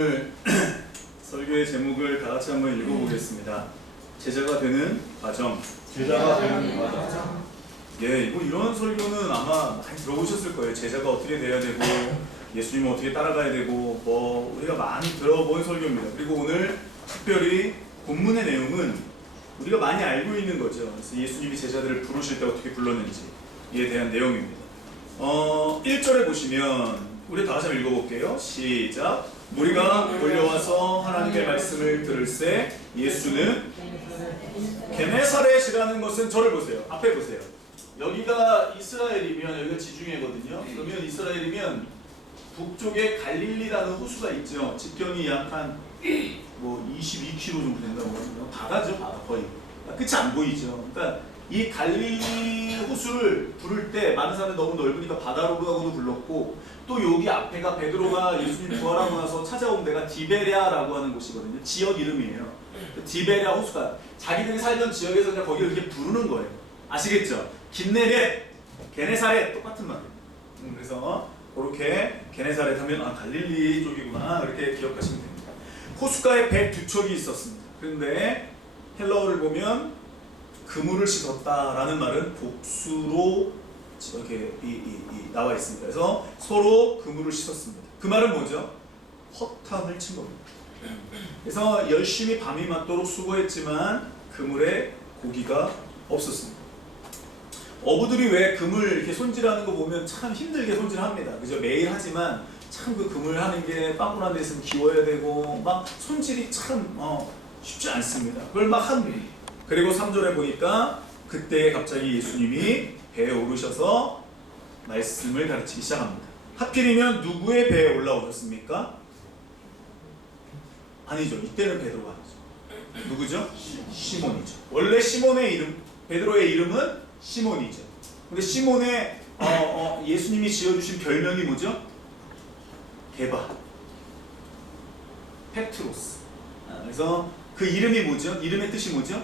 오늘 설교의 제목을 다 같이 한번 읽어보겠습니다. 제자가 되는 과정. 제자가 되는 과정. 예, 뭐 이런 설교는 아마 많이 들어보셨을 거예요. 제자가 어떻게 돼야 되고, 예수님을 어떻게 따라가야 되고, 뭐 우리가 많이 들어본 설교입니다. 그리고 오늘 특별히 본문의 내용은 우리가 많이 알고 있는 거죠. 그래서 예수님이 제자들을 부르실 때 어떻게 불렀는지에 대한 내용입니다. 1절에 보시면 우리 다 같이 한번 읽어볼게요. 시작. 무리가 몰려와서 하나님의 말씀을 들을새 예수는 게네사렛이라는 것은 저를 보세요. 앞에 보세요. 여기가 이스라엘이면 여기가 지중해거든요. 그러면 이스라엘이면 북쪽에 갈릴리라는 호수가 있죠. 지평이 약 한 뭐 22km 정도 된다고 하거든요. 바다죠, 바다 거의. 끝이 안 보이죠. 그러니까 이 갈릴리 호수를 부를 때 많은 사람들이 너무 넓으니까 바다로라고도 불렀고, 또 여기 앞에가 베드로가 예수님 부활하고 나서 찾아온 데가 디베랴라고 하는 곳이거든요. 지역 이름이에요. 디베랴 호수가 자기들이 살던 지역에서 그냥 거기를 이렇게 부르는 거예요. 아시겠죠? 긴네렛, 게네사렛 똑같은 말이에요. 그래서 그렇게 게네사렛 하면 갈릴리 쪽이구나 이렇게 기억하시면 됩니다. 호숫가에 배 두 척이 있었습니다. 그런데 헬라어를 보면 그물을 씻었다라는 말은 복수로 이렇게 나와 있습니다. 그래서 서로 그물을 씻었습니다. 그 말은 뭐죠? 허탕을 친 겁니다. 그래서 열심히 밤이 맞도록 수고했지만 그물에 고기가 없었습니다. 어부들이 왜 그물 이렇게 손질하는 거 보면 참 힘들게 손질합니다. 그죠? 매일 하지만 참 그 그물 하는 게 빵꾸난 데 있으면 기워야 되고 막 손질이 참 쉽지 않습니다. 그걸 막 합니다. 그리고 3절에 보니까 그때 갑자기 예수님이 배에 오르셔서 말씀을 가르치기 시작합니다. 하필이면 누구의 배에 올라오셨습니까? 아니죠. 이때는 베드로가 아니죠. 누구죠? 시몬이죠. 원래 시몬의 이름, 베드로의 이름은 시몬이죠. 근데 시몬의 예수님이 지어주신 별명이 뭐죠? 게바, 페트로스. 그래서 그 이름이 뭐죠? 이름의 뜻이 뭐죠?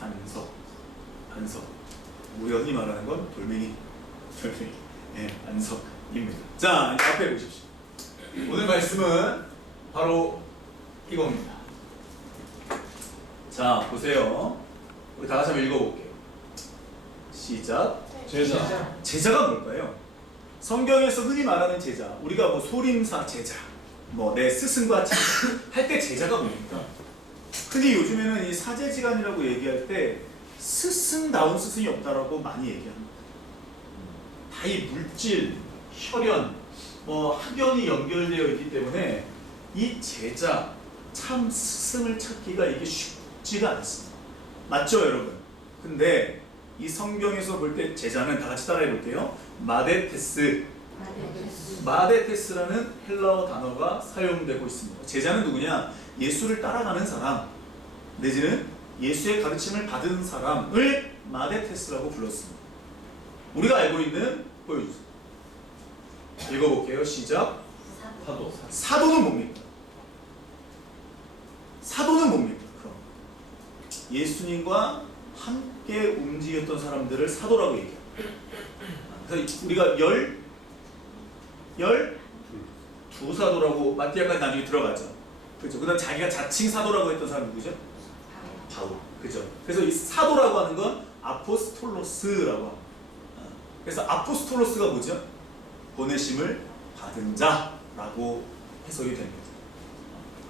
반석. 반석. 우리가 흔히 말하는 건 돌멩이. 돌멩이. 네, 반석입니다. 자, 앞에 보십시오. 오늘 말씀은 바로 이겁니다. 자, 보세요. 우리 다 같이 한번 읽어볼게요. 시작. 제자. 제자가 뭘까요? 성경에서 흔히 말하는 제자, 우리가 뭐 소림사 제자, 뭐 내 스승과 제자 할 때 제자가 뭡니까? 흔히 요즘에는 이 사제지간이라고 얘기할 때 스승다운 스승이 없다라고 많이 얘기합니다. 다 이 물질, 혈연, 뭐 학연이 연결되어 있기 때문에 이 제자, 참 스승을 찾기가 이게 쉽지가 않습니다. 맞죠, 여러분? 근데 이 성경에서 볼 때 제자는 다 같이 따라해 볼게요. 마데테스라는 헬라어 단어가 사용되고 있습니다. 제자는 누구냐? 예수를 따라가는 사람, 내지는 예수의 가르침을 받은 사람을 마데테스라고 불렀습니다. 우리가 알고 있는, 보여주세요. 읽어볼게요. 시작. 사도. 사도는 뭡니까? 사도는 뭡니까? 그럼 예수님과 함께 움직였던 사람들을 사도라고 얘기해요. 그래서 우리가 두 사도라고 마띠아까지 나중에 들어가죠. 그죠? 그 다음 자기가 자칭 사도라고 했던 사람 누구죠? 바울. 그죠? 그래서 이 사도라고 하는 건 아포스톨로스라고 합니다. 그래서 아포스톨로스가 뭐죠? 보내심을 받은 자라고 해석이 됩니다.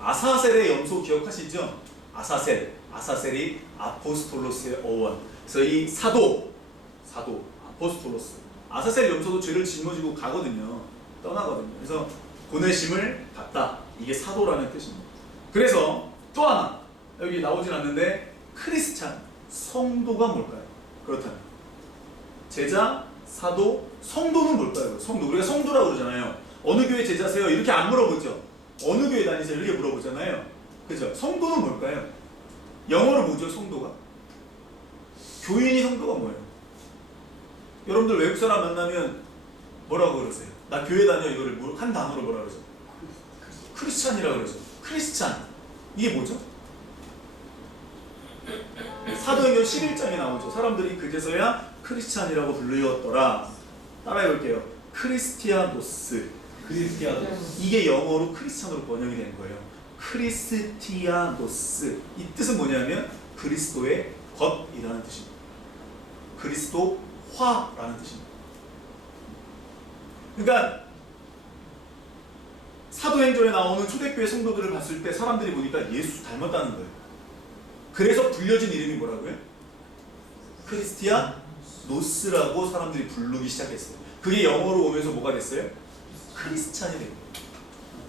아사셀의 염소 기억하시죠? 아사셀이 아포스톨로스의 어원. 그래서 이 사도, 아포스톨로스. 아사셀 염소도 죄를 짊어지고 가거든요. 떠나거든요. 그래서 보내심을 받다. 이게 사도라는 뜻입니다. 그래서 또 하나, 여기 나오진 않는데 크리스찬, 성도가 뭘까요? 그렇다면 제자, 사도, 성도는 뭘까요? 성도. 우리가 성도라고 그러잖아요. 어느 교회 제자세요? 이렇게 안 물어보죠. 어느 교회 다니세요? 이렇게 물어보잖아요. 그죠? 성도는 뭘까요? 영어로 뭐죠, 성도가? 교인이 성도가 뭐예요? 여러분들 외국 사람 만나면 뭐라고 그러세요? 나 교회 다녀 이거를 한 단어로 뭐라 그러죠? 크리스찬이라고 그러죠. 크리스찬. 이게 뭐죠? 사도행전 11장에 나오죠. 사람들이 그제서야 크리스찬이라고 불리었더라. 따라해볼게요. 크리스티아노스. 크리스티아노스. 이게 영어로 크리스찬으로 번역이 된 거예요. 크리스티아노스. 이 뜻은 뭐냐면 그리스도의 것이라는 뜻입니다. 그리스도화라는 뜻입니다. 그러니까 사도행전에 나오는 초대교회 성도들을 봤을 때 사람들이 보니까 예수 닮았다는 거예요. 그래서 불려진 이름이 뭐라고요? 크리스티아노스라고 사람들이 부르기 시작했어요. 그게 영어로 오면서 뭐가 됐어요? 크리스찬이 된 거예요.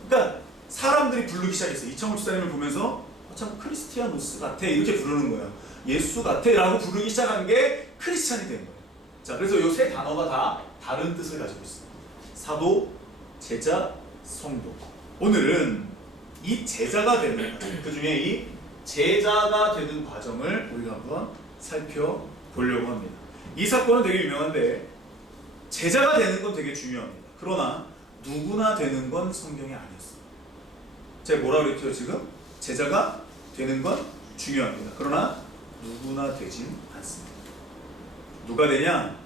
그러니까 사람들이 부르기 시작했어요. 이창호 집사님을 보면서 참 크리스티아노스 같아 이렇게 부르는 거예요. 예수 같아 라고 부르기 시작한 게 크리스찬이 된 거예요. 자, 그래서 이 세 단어가 다 다른 뜻을 가지고 있어요. 사도, 제자, 성도. 오늘은 이 제자가 되는 과정, 그 중에 이 제자가 되는 과정을 우리가 한번 살펴보려고 합니다. 이 사건은 되게 유명한데 제자가 되는 건 되게 중요합니다. 그러나 누구나 되는 건 성경에 아니었어요. 제가 뭐라 그랬죠 지금? 제자가 되는 건 중요합니다. 그러나 누구나 되진 않습니다. 누가 되냐?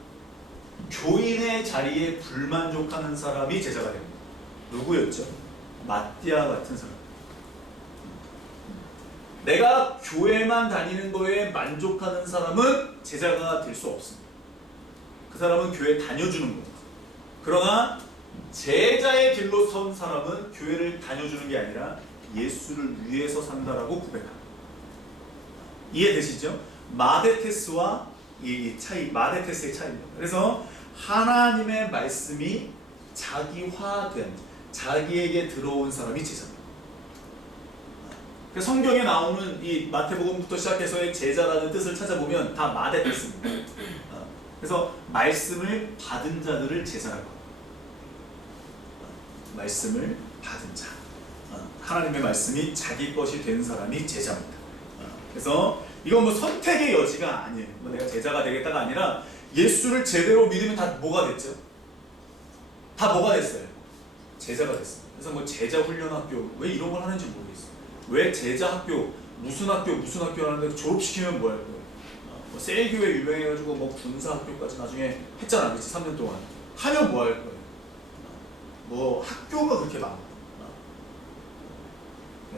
교인의 자리에 불만족하는 사람이 제자가 됩니다. 누구였죠? 마띠아 같은 사람. 내가 교회만 다니는 거에 만족하는 사람은 제자가 될 수 없습니다. 그 사람은 교회 다녀주는 겁니다. 그러나 제자의 길로 선 사람은 교회를 다녀주는 게 아니라 예수를 위해서 산다라고 고백합니다. 이해되시죠? 마데테스와 이 차이, 마데테스의 차이입니다. 그래서 하나님의 말씀이 자기화된, 자기에게 들어온 사람이 제자입니다. 성경에 나오는 이 마태복음부터 시작해서의 제자라는 뜻을 찾아보면 다 마데테스입니다. 그래서 말씀을 받은 자들을 제자라고 합니다. 말씀을 받은 자, 하나님의 말씀이 자기 것이 된 사람이 제자입니다. 그래서 이건 뭐 선택의 여지가 아니에요. 뭐 내가 제자가 되겠다가 아니라 예수를 제대로 믿으면 다 뭐가 됐죠? 다 뭐가 됐어요? 제자가 됐어요. 그래서 뭐 제자 훈련 학교 왜 이런 걸 하는지 모르겠어요. 왜 제자 학교 무슨 학교 하는데 졸업시키면 뭐 할 거예요? 뭐 셀교회 유명해가지고 뭐 군사 학교까지 나중에 했잖아, 그렇지? 3년 동안 하면 뭐 할 거예요? 뭐 학교가 그렇게 많아.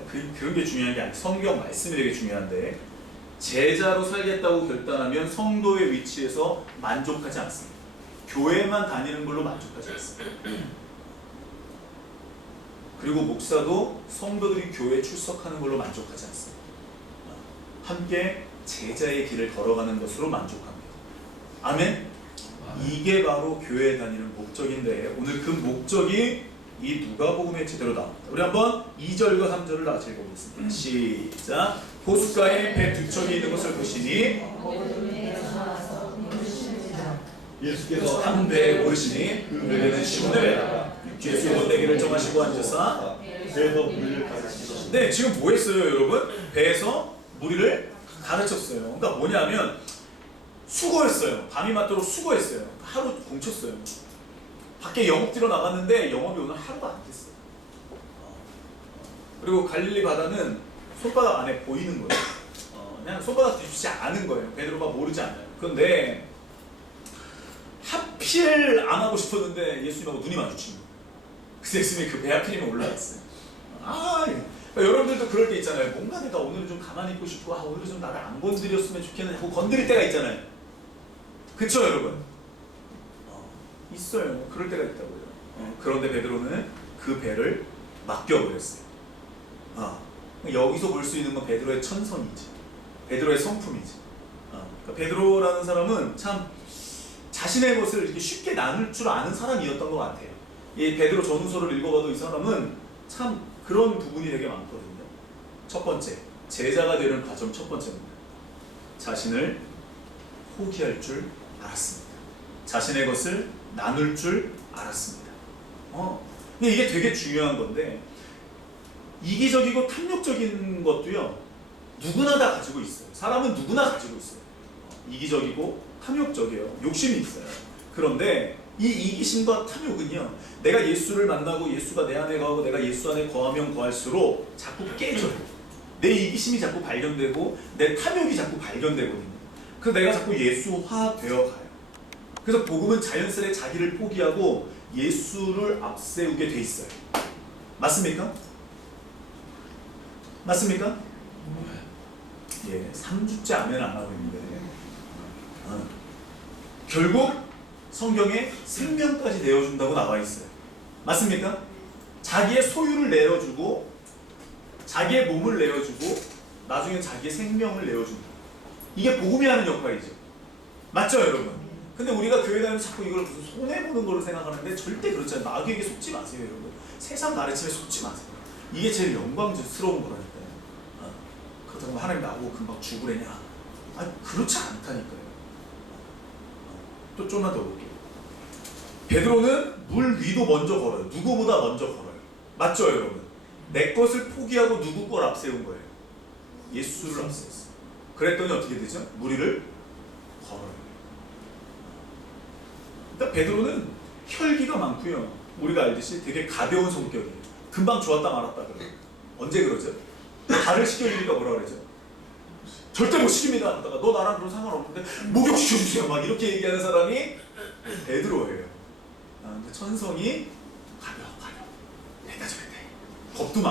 그런 게 중요한 게 아니에요. 성경 말씀이 되게 중요한데 제자로 살겠다고 결단하면 성도의 위치에서 만족하지 않습니다. 교회만 다니는 걸로 만족하지 않습니다. 그리고 목사도 성도들이 교회에 출석하는 걸로 만족하지 않습니다. 함께 제자의 길을 걸어가는 것으로 만족합니다. 아멘? 이게 바로 교회에 다니는 목적인데 오늘 그 목적이 이 누가복음에 제대로 나옵니다. 우리 한번 2절과 3절을 다 같이 읽어보겠습니다. 시작. 호숫가에 배 두 척이 있는 것을 보시니 예수께서 한 배에 오르시니 그 배는 시몬의 배라. 육지에서 건네기를 정하시고 앉으사 배에서 물을 가르치셨습니다. 네, 지금 뭐 했어요 여러분? 배에서 무리를 가르쳤어요. 그러니까 뭐냐면 수고했어요. 밤이 맞도록 수고했어요. 하루 공쳤어요. 밖에 영업 뛰러 나갔는데 영업이 오늘 하루가 안 됐어요. 그리고 갈릴리 바다는 손바닥 안에 보이는 거예요. 그냥 손바닥 뒤집지 않은 거예요. 베드로가 모르지 않아요. 그런데 하필 안 하고 싶었는데 예수님하고 눈이 마주친 거예요. 그래서 예수님이 그 배 하필이면 올라갔어요. 그러니까 여러분들도 그럴 때 있잖아요. 뭔가 내가 오늘은 좀 가만히 있고 싶고 오늘 좀 나를 안 건드렸으면 좋겠는데 하고 건드릴 때가 있잖아요. 그쵸 여러분? 있어요. 그럴 때가 있다고요. 그런데 베드로는 그 배를 맡겨버렸어요. 여기서 볼 수 있는 건 베드로의 천성이지, 베드로의 성품이지. 그러니까 베드로라는 사람은 참 자신의 것을 이렇게 쉽게 나눌 줄 아는 사람이었던 것 같아요. 이 베드로 전후서를 읽어봐도 이 사람은 참 그런 부분이 되게 많거든요. 첫 번째, 제자가 되는 과정 첫 번째입니다. 자신을 포기할 줄 알았습니다. 자신의 것을 나눌 줄 알았습니다. 근데 이게 되게 중요한 건데 이기적이고 탐욕적인 것도요 누구나 다 가지고 있어요. 사람은 누구나 가지고 있어요. 이기적이고 탐욕적이에요. 욕심이 있어요. 그런데 이 이기심과 탐욕은요 내가 예수를 만나고 예수가 내 안에 거하고 내가 예수 안에 거하면 거할수록 자꾸 깨져요. 내 이기심이 자꾸 발견되고 내 탐욕이 자꾸 발견되거든요. 그래서 내가 자꾸 예수화 되어 가요. 그래서 복음은 자연스레 자기를 포기하고 예수를 앞세우게 돼 있어요. 맞습니까? 맞습니까? 예, 3주째 아멘 안 하고 있는데 결국 성경에 생명까지 내어준다고 나와 있어요. 맞습니까? 자기의 소유를 내어주고 자기의 몸을 내어주고 나중에 자기의 생명을 내어준다. 이게 복음이 하는 역할이죠. 맞죠 여러분? 근데 우리가 교회 다니면서 자꾸 이걸 무슨 손해보는 걸로 생각하는데 절대 그렇지 않아요. 마귀에게 속지 마세요 여러분. 세상 가르침에 속지 마세요. 이게 제일 영광스러운 거라니까요. 그렇다고 하나님 나보고 금방 죽으래냐? 그렇지 않다니까요. 또 좀만 더 볼게요. 베드로는 물 위도 먼저 걸어요. 누구보다 먼저 걸어요. 맞죠 여러분? 내 것을 포기하고 누구 걸 앞세운 거예요? 예수를 앞세웠어요. 그랬더니 어떻게 되죠? 물 위를 걸어요. 일단 베드로는 혈기가 많고요. 우리가 알듯이 되게 가벼운 성격이에요. 금방 좋았다 말았다 그래요. 언제 그러죠? 발을 시켜주니까 뭐라 그러죠? 절대 못 시킵니다 하다가 너 나랑 그런 상관없는데 목욕시켜주세요 막 이렇게 얘기하는 사람이 베드로예요. 근데 천성이 가벼워 대다져야 돼. 겁도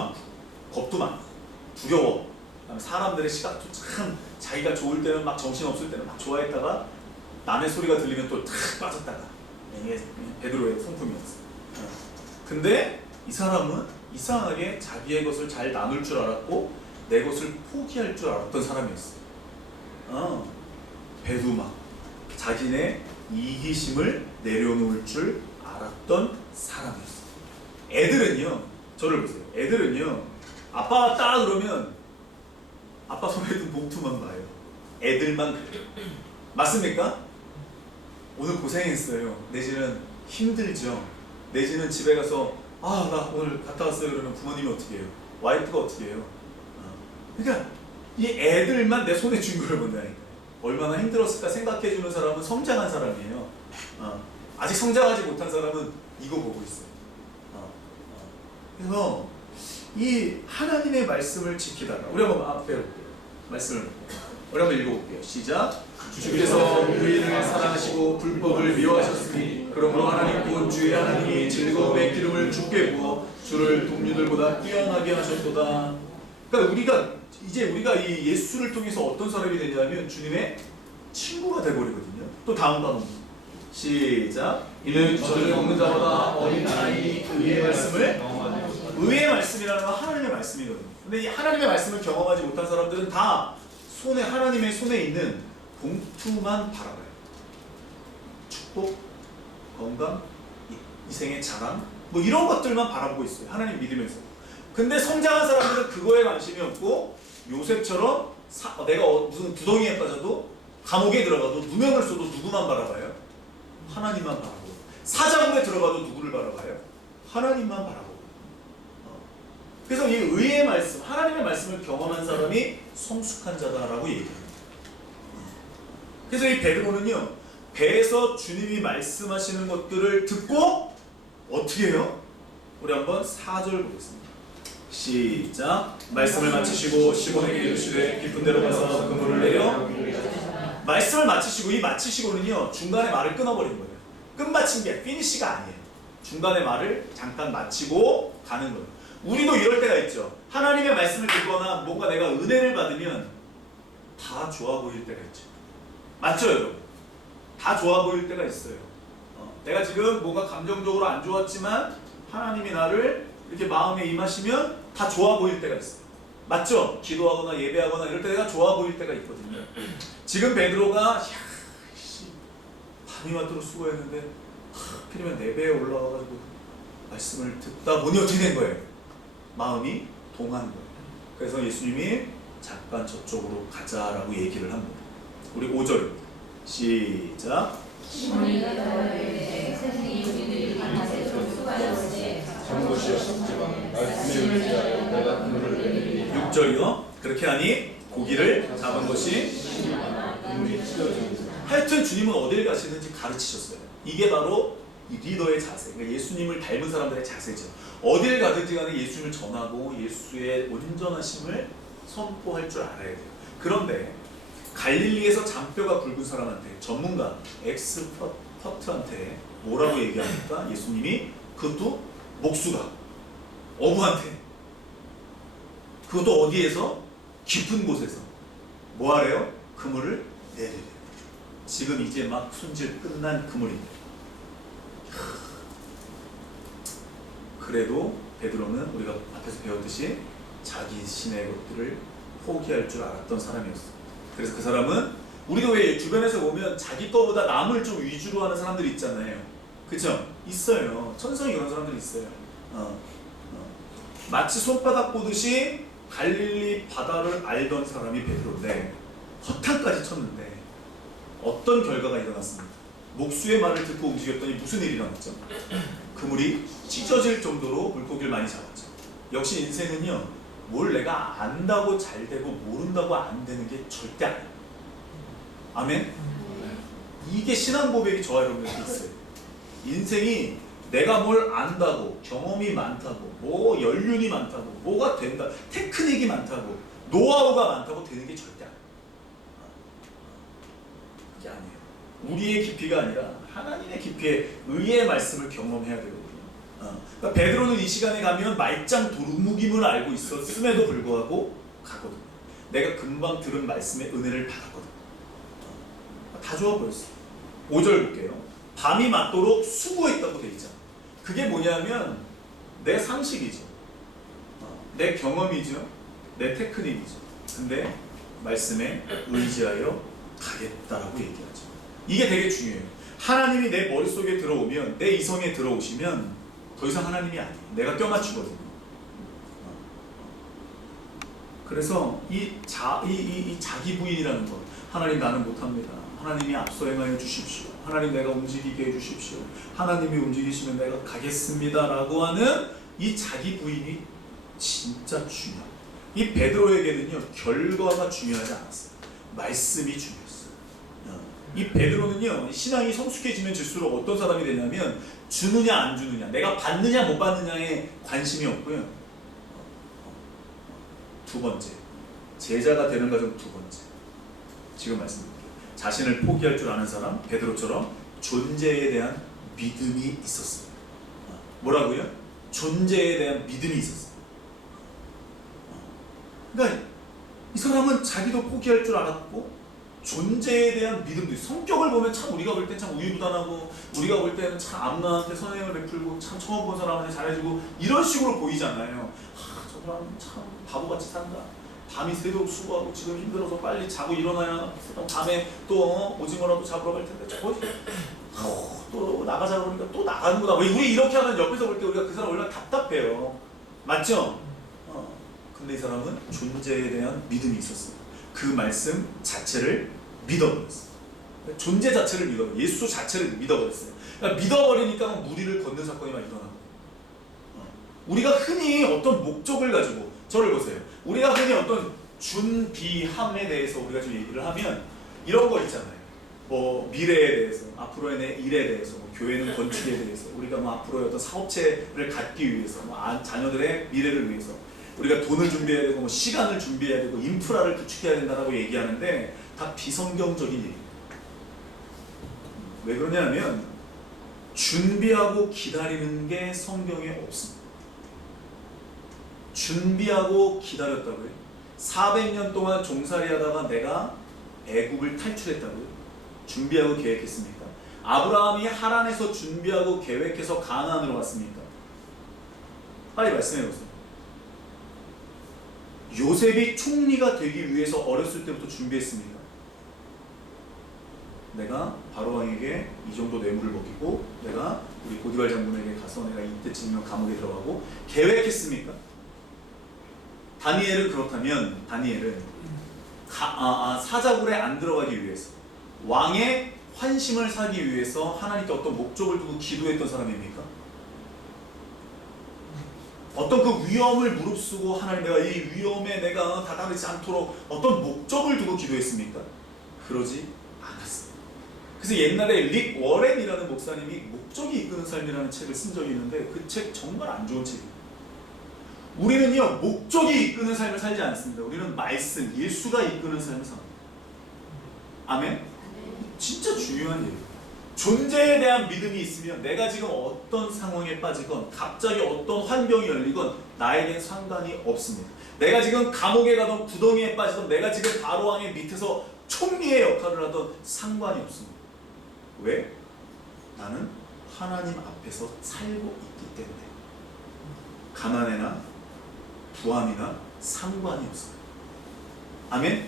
많고 두려워. 그다음에 사람들의 시각도 참 자기가 좋을 때는 막 정신없을 때는 막 좋아했다가 남의 소리가 들리면 또 탁 빠졌다가 이게 베드로의 성품이었어. 근데 이 사람은 이상하게 자기의 것을 잘 나눌 줄 알았고 내 것을 포기할 줄 알았던 사람이었어. 배도 막 자기네 이기심을 내려놓을 줄 알았던 사람이었어. 애들은요, 저를 보세요. 애들은요, 아빠가 따 그러면 아빠 손에 든 봉투만 봐요. 애들만 그래요. 맞습니까? 오늘 고생했어요. 내지는 힘들죠. 내지는 집에 가서 나 오늘 갔다 왔어요 그러면 부모님이 어떻게 해요? 와이프가 어떻게 해요? 그러니까 이 애들만 내 손에 쥔 걸 본다니까. 얼마나 힘들었을까 생각해주는 사람은 성장한 사람이에요. 아직 성장하지 못한 사람은 이거 보고 있어요. 그래서 이 하나님의 말씀을 지키다가 우리 한번 앞에 볼게요. 말씀을 우리 한번 읽어볼게요. 시작. 주께서 우리를 사랑하시고 불법을 미워하셨으니 그러므로 하나님 곧 주의 하나님이 즐거움의 기름을 주께 부어 주를 동료들보다 뛰어나게 하셨도다. 그러니까 우리가 이 예수를 통해서 어떤 사람이 되냐면 주님의 친구가 되어버리거든요. 또 다음 단어 시작. 이는 저를 먹는 자보다 어린 아이 의의 말씀을 의의 말씀이라는 건 하나님의 말씀이거든요. 근데 이 하나님의 말씀을 경험하지 못한 사람들은 다 하나님의 손에 있는 봉투만 바라봐요. 축복, 건강, 이생의 자랑 뭐 이런 것들만 바라보고 있어요. 하나님 믿으면서. 근데 성장한 사람들은 그거에 관심이 없고 요셉처럼 내가 무슨 구덩이에 빠져도 감옥에 들어가도 누명을 써도 누구만 바라봐요? 하나님만 바라보고. 사자굴에 들어가도 누구를 바라봐요? 하나님만 바라보고. 그래서 이 의의 말씀, 하나님의 말씀을 경험한 사람이 성숙한 자다라고 얘기해요. 그래서 이 베드로는요, 배에서 주님이 말씀하시는 것들을 듣고 어떻게 해요? 우리 한번 4절 보겠습니다. 시작. 말씀을 마치시고 시몬에게 이르시되 깊은 데로 가서 그물을 내려 말씀을 마치시고 이 마치시고는요 중간에 말을 끊어버린 거예요. 끝마친 게 피니시가 아니에요. 중간에 말을 잠깐 마치고 가는 거예요. 우리도 이럴 때가 있죠. 하나님의 말씀을 듣거나 뭔가 내가 은혜를 받으면 다 좋아 보일 때가 있죠. 맞죠 여러분? 다 좋아 보일 때가 있어요. 내가 지금 뭔가 감정적으로 안 좋았지만 하나님이 나를 이렇게 마음에 임하시면 다 좋아 보일 때가 있어요. 맞죠? 기도하거나 예배하거나 이럴 때 내가 좋아 보일 때가 있거든요. 지금 베드로가 밤이 맞도록 수고했는데 하필이면 4배에 올라와가지고 말씀을 듣다 보니 어떻게 된 거예요? 마음이 동한 거예요. 그래서 예수님이 잠깐 저쪽으로 가자라고 얘기를 합니다. 우리 5절 시작. 잘못이었지만 말씀에 의지하여 내가 그물을 내리니 6절이요. 그렇게 하니 고기를 잡은 것이 그물이 찢어집니다. 하여튼 주님은 어딜 가시는지 가르치셨어요. 이게 바로 이 리더의 자세, 그러니까 예수님을 닮은 사람들의 자세죠. 어딜 가든지 간에 예수님을 전하고 예수의 온전하심을 선포할 줄 알아야 돼요. 그런데 갈릴리에서 잔뼈가 굵은 사람한테 전문가 엑스퍼트한테 뭐라고 얘기합니까? 예수님이 그것도 목수가 어부한테, 그것도 어디에서? 깊은 곳에서 뭐 하래요? 그물을 내리래요. 지금 이제 막 손질 끝난 그물입니다. 그래도 베드로는 우리가 앞에서 배웠듯이 자기 신의 것들을 포기할 줄 알았던 사람이었어. 그래서 그 사람은, 우리도 왜 주변에서 보면 자기 거보다 남을 좀 위주로 하는 사람들이 있잖아요. 그쵸? 있어요. 천성이 그런 사람들이 있어요. 마치 손바닥 보듯이 갈릴리 바다를 알던 사람이 베드로인데 허탕까지 쳤는데 어떤 결과가 일어났습니까? 목수의 말을 듣고 움직였더니 무슨 일이 일어났죠? 그물이 찢어질 정도로 물고기를 많이 잡았죠. 역시 인생은요, 뭘 내가 안다고 잘 되고 모른다고 안 되는 게 절대 아니에요. 아멘? 이게 신앙 고백이 저와 여러분들께 있어요. 인생이 내가 뭘 안다고, 경험이 많다고, 뭐 연륜이 많다고, 뭐가 된다, 테크닉이 많다고, 노하우가 많다고 되는 게 절대 아니에요. 그게 아니에요. 우리의 깊이가 아니라 하나님의 깊이에 의의 말씀을 경험해야 되거든요. 그러니까 베드로는 이 시간에 가면 말짱 도루묵임을 알고 있었음에도 불구하고 가거든요. 내가 금방 들은 말씀의 은혜를 받았거든요. 다 좋아 보였어. 5절 볼게요. 밤이 맞도록 수고했다고 돼 있잖아. 그게 뭐냐면 내 상식이죠. 내 경험이죠. 내 테크닉이죠. 근데 말씀에 의지하여 가겠다라고 얘기하죠. 이게 되게 중요해요. 하나님이 내 머릿속에 들어오면, 내 이성에 들어오시면 더 이상 하나님이 아니에요. 내가 껴맞추거든요. 그래서 이 자기 부인이라는 것, 하나님 나는 못합니다. 하나님이 앞서 행하여 주십시오. 하나님 내가 움직이게 해주십시오. 하나님이 움직이시면 내가 가겠습니다 라고 하는 이 자기 부인이 진짜 중요해요. 이 베드로에게는요, 결과가 중요하지 않았어요. 말씀이 중요했어요. 이 베드로는요, 신앙이 성숙해지면 질수록 어떤 사람이 되냐면 주느냐 안 주느냐, 내가 받느냐 못 받느냐에 관심이 없고요. 두 번째, 제자가 되는 과정 두 번째, 지금 말씀드릴게요. 자신을 포기할 줄 아는 사람, 베드로처럼 존재에 대한 믿음이 있었어요. 뭐라고요? 존재에 대한 믿음이 있었어요. 그러니까 이 사람은 자기도 포기할 줄 알았고 존재에 대한 믿음도 있어요. 성격을 보면 참 우리가 볼 때 참 우유부단하고, 우리가 볼 때는 참 아무나한테 선행을 베풀고 참 처음 본 사람한테 잘해주고 이런 식으로 보이잖아요. 저 사람 참 바보같이 산다. 밤이 새도록 수고하고 지금 힘들어서 빨리 자고 일어나야 밤에 또 오징어라도 잡으러 갈 텐데 저거 또 나가자 그러니까 또 나가는구나. 왜 우리 이렇게 하면 옆에서 볼 때 우리가 그 사람 얼마나 답답해요. 맞죠? 근데 이 사람은 존재에 대한 믿음이 있었어요. 그 말씀 자체를 믿어버렸어요. 존재 자체를 믿어버렸어요. 예수 자체를 믿어버렸어요. 그러니까 믿어버리니까 무리를 걷는 사건이 막 일어나고, 우리가 흔히 어떤 목적을 가지고, 저를 보세요. 우리가 흔히 어떤 준비함에 대해서 우리가 좀 얘기를 하면 이런 거 있잖아요. 뭐 미래에 대해서, 앞으로의 내 일에 대해서, 뭐 교회는 건축에 대해서, 우리가 뭐 앞으로의 어떤 사업체를 갖기 위해서, 뭐 자녀들의 미래를 위해서 우리가 돈을 준비해야 되고, 뭐 시간을 준비해야 되고, 인프라를 구축해야 된다라고 얘기하는데 다 비성경적인 얘기예요. 왜 그러냐면 준비하고 기다리는 게 성경에 없습니다. 준비하고 기다렸다고요? 400년 동안 종살이 하다가 내가 애굽을 탈출했다고요? 준비하고 계획했습니까? 아브라함이 하란에서 준비하고 계획해서 가나안으로 왔습니까? 빨리 말씀해 보세요. 요셉이 총리가 되기 위해서 어렸을 때부터 준비했습니다. 내가 바로왕에게 이 정도 뇌물을 먹이고, 내가 우리 보디발 장군에게 가서 내가 이때쯤이면 감옥에 들어가고, 계획했습니까? 다니엘은 그렇다면, 다니엘은 사자굴에 안 들어가기 위해서, 왕의 환심을 사기 위해서 하나님께 어떤 목적을 두고 기도했던 사람입니까? 어떤 그 위험을 무릅쓰고 하나님 내가 이 위험에 내가 다다르지 않도록 어떤 목적을 두고 기도했습니까? 그러지 않았습니다. 그래서 옛날에 릭 워렌이라는 목사님이 목적이 이끄는 삶이라는 책을 쓴 적이 있는데 그 책 정말 안 좋은 책이에요. 우리는요, 목적이 이끄는 삶을 살지 않습니다. 우리는 말씀, 예수가 이끄는 삶을 삽니다. 아멘? 진짜 중요한 얘기예요. 존재에 대한 믿음이 있으면 내가 지금 어떤 상황에 빠지건 갑자기 어떤 환경이 열리건 나에겐 상관이 없습니다. 내가 지금 감옥에 가던 구덩이에 빠지던 내가 지금 바로왕의 밑에서 총리의 역할을 하던 상관이 없습니다. 왜? 나는 하나님 앞에서 살고 있기 때문에 가난이나 부함이나 상관이 없어요. 아멘?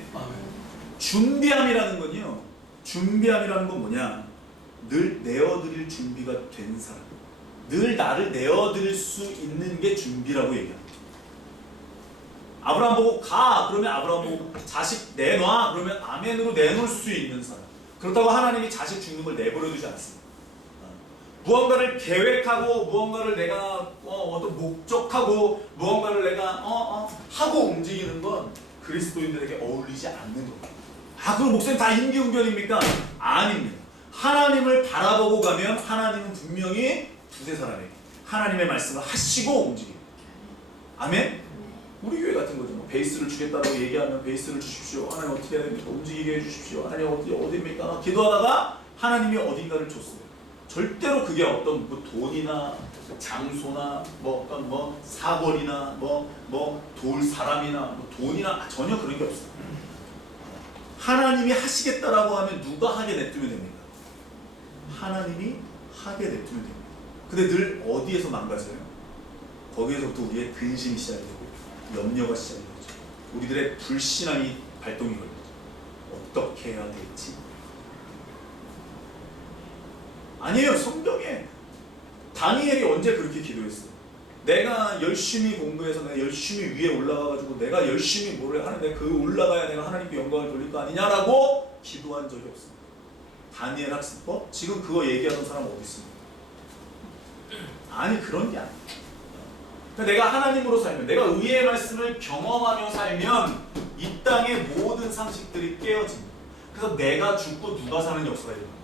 준비함이라는 건요, 준비함이라는 건 뭐냐? 늘 내어드릴 준비가 된 사람, 늘 나를 내어드릴 수 있는 게 준비라고 얘기합니다. 아브라함 보고 가 그러면 아브라함 보고 자식 내놔 그러면 아멘으로 내놓을 수 있는 사람. 그렇다고 하나님이 자식 죽는 걸 내버려 두지 않습니다. 무언가를 계획하고 무언가를 내가 어떤 목적하고 무언가를 내가 하고 움직이는 건 그리스도인들에게 어울리지 않는 겁니다. 그럼 목사님 다 임기응변입니까? 아닙니다. 하나님을 바라보고 가면 하나님은 분명히 두세 사람에게 하나님의 말씀을 하시고 움직입니다. 아멘? 우리 교회 같은 거죠. 베이스를 주겠다고 얘기하면 베이스를 주십시오. 하나님 어떻게 해야 됩니까? 움직이게 해주십시오. 하나님 어디입니까? 기도하다가 하나님이 어딘가를 줬어요. 절대로 그게 어떤 뭐 돈이나 장소나 뭐 어떤 뭐 사거리나 뭐 도울 사람이나 뭐 돈이나 전혀 그런 게 없어요. 하나님이 하시겠다라고 하면 누가 하게 냅두면 됩니까? 하나님이 하게 냅두면 됩니다. 근데 늘 어디에서 망가져요? 거기에서부터 우리의 근심이 시작이 되고 염려가 시작이 되죠. 우리들의 불신앙이 발동이 걸리죠. 어떻게 해야 될지. 아니에요. 성경에 다니엘이 언제 그렇게 기도했어요? 내가 열심히 공부해서 내가 열심히 위에 올라가가지고 내가 열심히 뭐를 하는데 그 올라가야 내가 하나님께 영광을 돌릴 거 아니냐라고 기도한 적이 없습니다. 다니엘 학습법? 지금 그거 얘기하는 사람 어디 있습니까? 아니 그런 게 아니에요. 그러니까 내가 하나님으로 살면 내가 의의 말씀을 경험하며 살면 이 땅의 모든 상식들이 깨어집니다. 그래서 내가 죽고 누가 사는 역사가 일어납니다.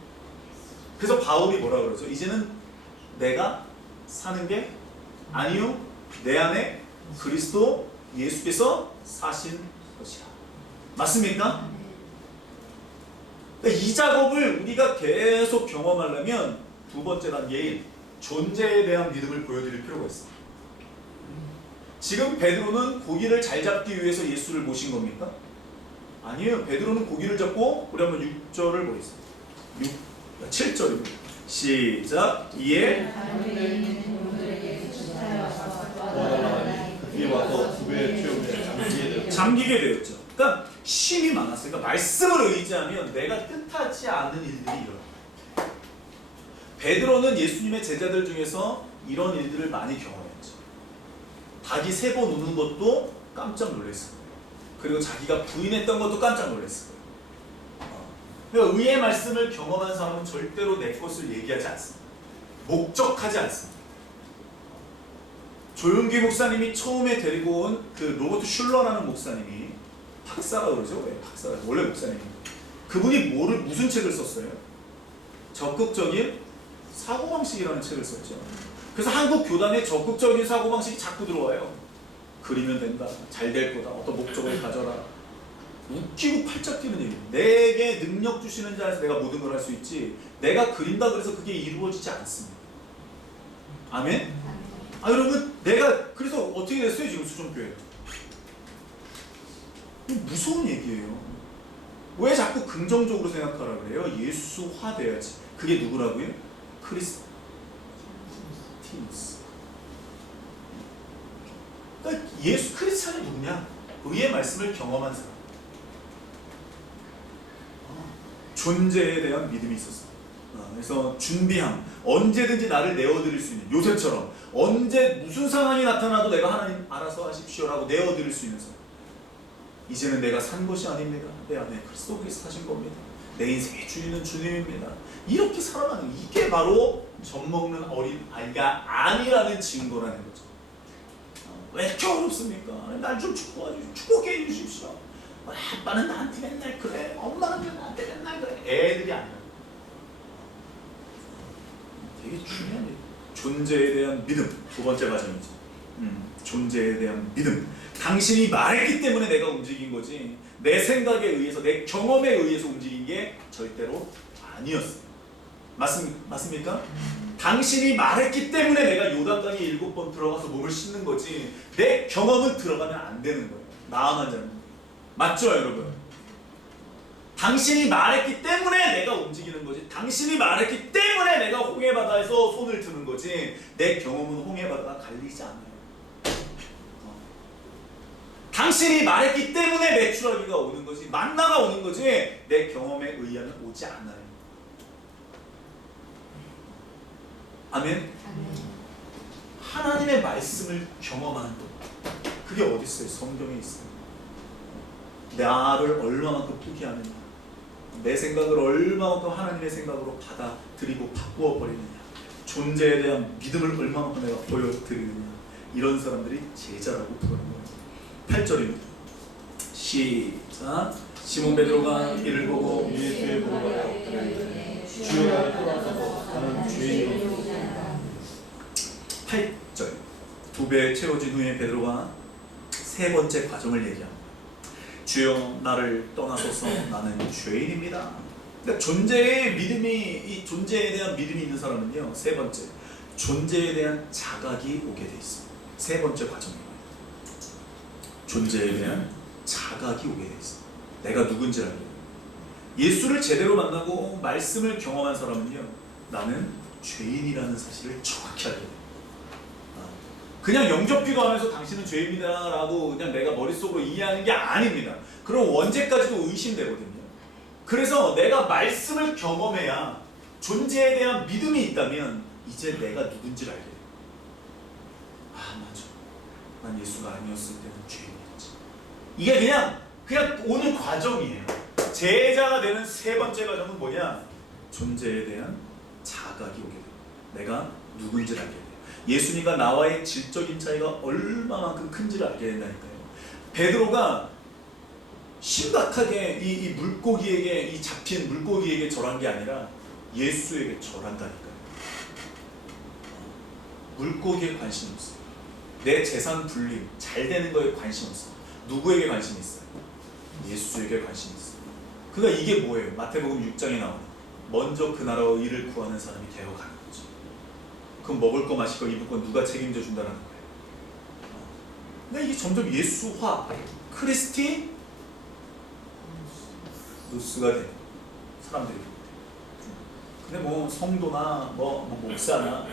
그래서 바울이 뭐라 그러죠? 이제는 내가 사는 게 아니요 내 안에 그리스도 예수께서 사신 것이라. 맞습니까? 그러니까 이 작업을 우리가 계속 경험하려면 두 번째 단계인 존재에 대한 믿음을 보여드릴 필요가 있습니다. 지금 베드로는 고기를 잘 잡기 위해서 예수를 모신 겁니까? 아니에요. 베드로는 고기를 잡고 우리 한번 6절을 보겠습니다. 7절입니다. 시작. 이에 그에 와서 두 배의 투영에 잠기게 되었죠. 그러니까 힘이 많았어요. 그러니까 말씀을 의지하면 내가 뜻하지 않은 일들이 일어나요. 베드로는 예수님의 제자들 중에서 이런 일들을 많이 경험했죠. 닭이 3번 우는 것도 깜짝 놀랐어요. 그리고 자기가 부인했던 것도 깜짝 놀랐어요. 그러니까 의의 말씀을 경험한 사람은 절대로 내 것을 얘기하지 않습니다. 목적하지 않습니다. 조용기 목사님이 처음에 데리고 온 그 로버트 슐러라는 목사님이 박사라고 그러죠? 왜 박사라? 원래 목사님이. 그분이 무슨 책을 썼어요? 적극적인 사고방식이라는 책을 썼죠. 그래서 한국 교단에 적극적인 사고방식이 자꾸 들어와요. 그리면 된다. 잘 될 거다. 어떤 목적을 가져라. 웃기고 팔짝 뛰는 얘기예요. 내게 능력 주시는 자에서 내가 모든 걸 할 수 있지. 내가 그린다 그래서 그게 이루어지지 않습니다. 아멘? 여러분 내가 그래서 어떻게 됐어요 지금 수정교회? 무서운 얘기예요. 왜 자꾸 긍정적으로 생각하라 그래요? 예수화 돼야지. 그게 누구라고요? 크리스티누스. 그러니까 예수 크리스찬이 누구냐? 의의 말씀을 경험한 사람. 존재에 대한 믿음이 있었어요. 그래서 준비함, 언제든지 나를 내어드릴 수 있는, 요셉처럼 언제 무슨 상황이 나타나도 내가 하나님 알아서 하십시오라고 내어드릴 수 있는 사람. 이제는 내가 산 것이 아닙니다. 내 안에 그리스도께서 사신 겁니다. 내 인생의 주인은 주님입니다. 이렇게 살아가는 이게 바로 젖먹는 어린 아이가 아니라는 증거라는 거죠. 왜 이렇게 어렵습니까? 날 좀 축복해 주십시오. 아빠는 나한테 맨날 그래. 엄마는 나한테 맨날 그래. 애들이 아니야. 되게 중요한 얘기. 존재에 대한 믿음. 두 번째 과정이죠. 존재에 대한 믿음. 당신이 말했기 때문에 내가 움직인 거지 내 생각에 의해서 내 경험에 의해서 움직인 게 절대로 아니었어요. 맞습니까? 당신이 말했기 때문에 내가 요단강에 7번 들어가서 몸을 씻는 거지 내 경험은 들어가면 안 되는 거예요. 나만 잘못. 맞죠 여러분? 당신이 말했기 때문에 내가 움직이는 거지 당신이 말했기 때문에 내가 홍해바다에서 손을 드는 거지 내 경험은 홍해바다가 갈리지 않아요. 당신이 말했기 때문에 메추라기가 오는 거지 만나가 오는 거지 내 경험에 의하면 오지 않아요. 아멘. 하나님의 말씀을 경험하는 것 그게 어디 있어요? 성경에 있어요. 나를 얼마만큼 포기하느냐 내 생각을 얼마만큼 하나님의 생각으로 받아들이고 바꾸어 버리느냐 존재에 대한 믿음을 얼마만큼 내가 보여드리느냐 이런 사람들이 제자라고 부르는 거예요. 8절입니다. 시작. 시몬 베드로가 이를 보고 예수의 보호가 없더니 주여 나를 떠나소서 나는 죄인이오니. 8절. 2배 채워진 후에 베드로가 세 번째 과정을 얘기합니다. 주여 나를 떠나소서 나는 죄인입니다. 그러니까 존재의 믿음이 이 존재에 대한 믿음이 있는 사람은요. 세 번째 존재에 대한 자각이 오게 돼 있어요. 세 번째 과정이에요. 존재에 대한 자각이 오게 돼 있어요. 내가 누군지 알게. 예수를 제대로 만나고 말씀을 경험한 사람은요. 나는 죄인이라는 사실을 정확히 알게 돼요. 그냥 영접 기도하면서 당신은 죄인이다라고 그냥 내가 머릿속으로 이해하는 게 아닙니다. 그럼 언제까지도 의심되거든요. 그래서 내가 말씀을 경험해야 존재에 대한 믿음이 있다면 이제 내가 누군지를 알게 돼요. 아 맞아. 난 예수가 아니었을 때는 죄인이었지. 이게 그냥 오는 과정이에요. 제자가 되는 세 번째 과정은 뭐냐? 존재에 대한 자각이 오게 돼요. 내가 누군지를 알게 돼요. 예수님과 나와의 질적인 차이가 얼마만큼 큰지를 알게 된다니까요. 베드로가 심각하게 이 물고기에게 이 잡힌 물고기에게 절한 게 아니라 예수에게 절한다니까요. 물고기에 관심 없어요. 내 재산 분립 잘 되는 거에 관심 없어요. 누구에게 관심 있어요? 예수에게 관심 있어요. 그러니까 이게 뭐예요? 마태복음 6장에 나오는 먼저 그 나라와 의를 구하는 사람이 되어가는 거죠. 그럼 먹을 거 마실 거 입을 거 누가 책임져 준다는 거예요. 근데 이게 점점 예수화 크리스티 누스가 되는 사람들이. 근데 뭐 성도나 뭐 목사나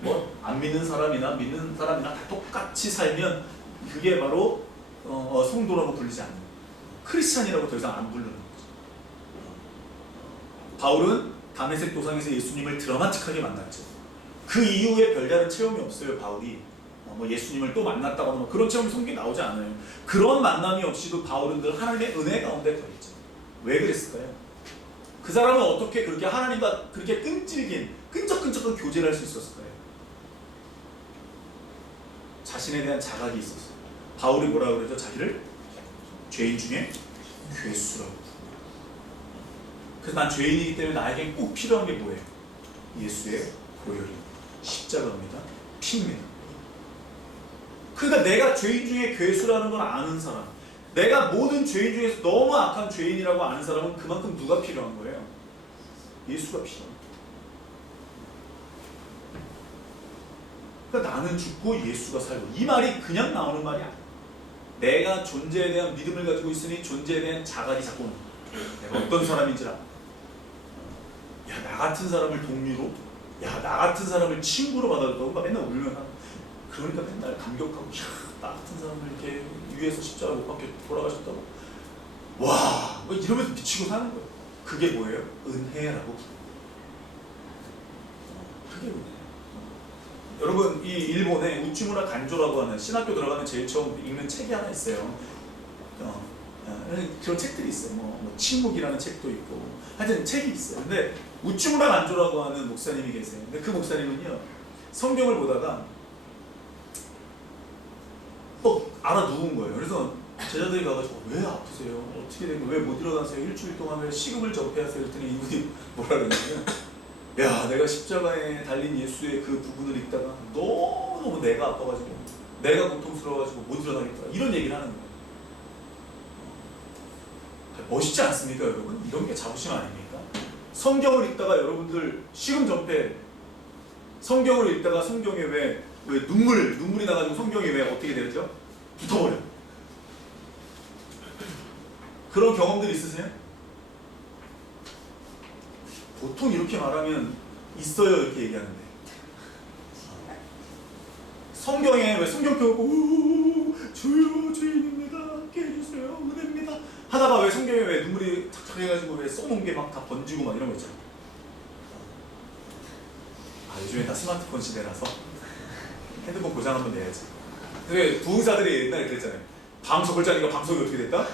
뭐 안 믿는 사람이나 믿는 사람이나 다 똑같이 살면 그게 바로 성도라고 부르지 않는 크리스찬이라고 더 이상 안 부르는 거죠. 바울은 다메섹 도상에서 예수님을 드라마틱하게 만났죠. 그 이후에 별다른 체험이 없어요. 바울이 뭐 예수님을 또 만났다거나 뭐 그런 체험이 성경에 나오지 않아요. 그런 만남이 없이도 바울은 늘 하나님의 은혜 가운데 거했죠. 왜 그랬을까요? 그 사람은 어떻게 그렇게 하나님과 그렇게 끈적끈적한 교제를 할 수 있었을까요? 자신에 대한 자각이 있었어요. 바울이 뭐라고 그러죠? 자기를 죄인 중에 괴수라고. 그래서 난 죄인이기 때문에 나에겐 꼭 필요한 게 뭐예요? 예수의 보혈이 십자가입니다. 피입니다. 그러니까 내가 죄인 중에 괴수라는 걸 아는 사람, 내가 모든 죄인 중에서 너무 악한 죄인이라고 아는 사람은 그만큼 누가 필요한 거예요? 예수가 필요한 거예요. 그러니까 나는 죽고 예수가 살고, 이 말이 그냥 나오는 말이 아니야. 내가 존재에 대한 믿음을 가지고 있으니 존재에 대한 자각이 자꾸 오는 거야. 내가 어떤 사람인지 알아. 야, 나 같은 사람을 동료로, 야, 나 같은 사람을 친구로 받아들였다고 막 맨날 울면, 그러니까 맨날 감격하고, 야, 나 같은 사람을 이렇게 위에서 십자가 못 박혀 돌아가셨다고, 와, 뭐 이러면서 미치고 사는 거예요. 그게 뭐예요? 은혜라고 부르는 거예요. 그게 은혜. 여러분, 이 일본에 우치무라 간조라고 하는 신학교 들어가는 제일 처음 읽는 책이 하나 있어요. 그런 책들이 있어요. 뭐 침묵이라는 책도 있고, 하여튼 책이 있어요. 근데 우치무라 간조라고 하는 목사님이 계세요. 근데 그 목사님은요, 성경을 보다가 알아 누운 거예요. 그래서 제자들이 가가지고, 왜 아프세요? 어떻게 된 거예요? 왜 못 일어나세요? 일주일 동안 왜 식음을 접해하세요? 그랬더니 이분이 뭐라 그러냐면, 야, 내가 십자가에 달린 예수의 그 부분을 읽다가 너무너무 내가 아파가지고, 내가 고통스러워가지고 못 일어나겠다, 이런 얘기를 하는 거예요. 멋있지 않습니까, 여러분? 이런 게 자부심 아닙니까? 성경을 읽다가 여러분들 시금전폐 성경을 읽다가 성경에 왜 눈물이 나가지고 성경이 왜 어떻게 되죠? 붙어버려. 그런 경험들 있으세요? 보통 이렇게 말하면 있어요 이렇게 얘기하는데 성경에 왜 성경 펴고 주여 주인입니다 함께 해주세요 은혜입니다 하다가 왜 성경에 왜 눈물이 착착 해가지고 왜 써놓은 게 막 다 번지고 막 이런 거 있잖아. 아 요즘에 다 스마트폰 시대라서 핸드폰 고장 한번 내야지. 근데 부흥사들이 옛날에 그랬잖아요. 방석을 짜니까 방석이 어떻게 됐다?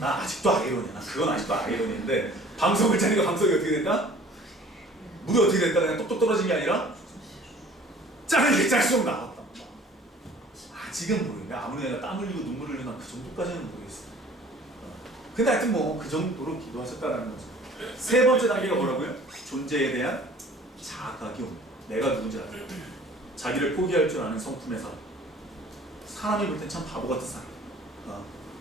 나 아직도 아이러니야. 나 그건 아직도 아이러니인데 방석을 짜니까 방석이 어떻게 됐다? 물이 어떻게 됐다? 그냥 똑똑 떨어진 게 아니라 짜르게 짤수록 나왔다. 아직은 모르겠네. 아무리 내가 땀 흘리고 눈물 흘리나 그 정도까지는 모르겠어. 근데 하여튼 뭐 그 정도로 기도하셨다라는 거죠. 세 번째 단계가 뭐라고요? 존재에 대한 자각이 옵니다. 내가 누군지 알아요. 자기를 포기할 줄 아는 성품의 사람. 사람이 볼 땐 참 바보 같은 사람.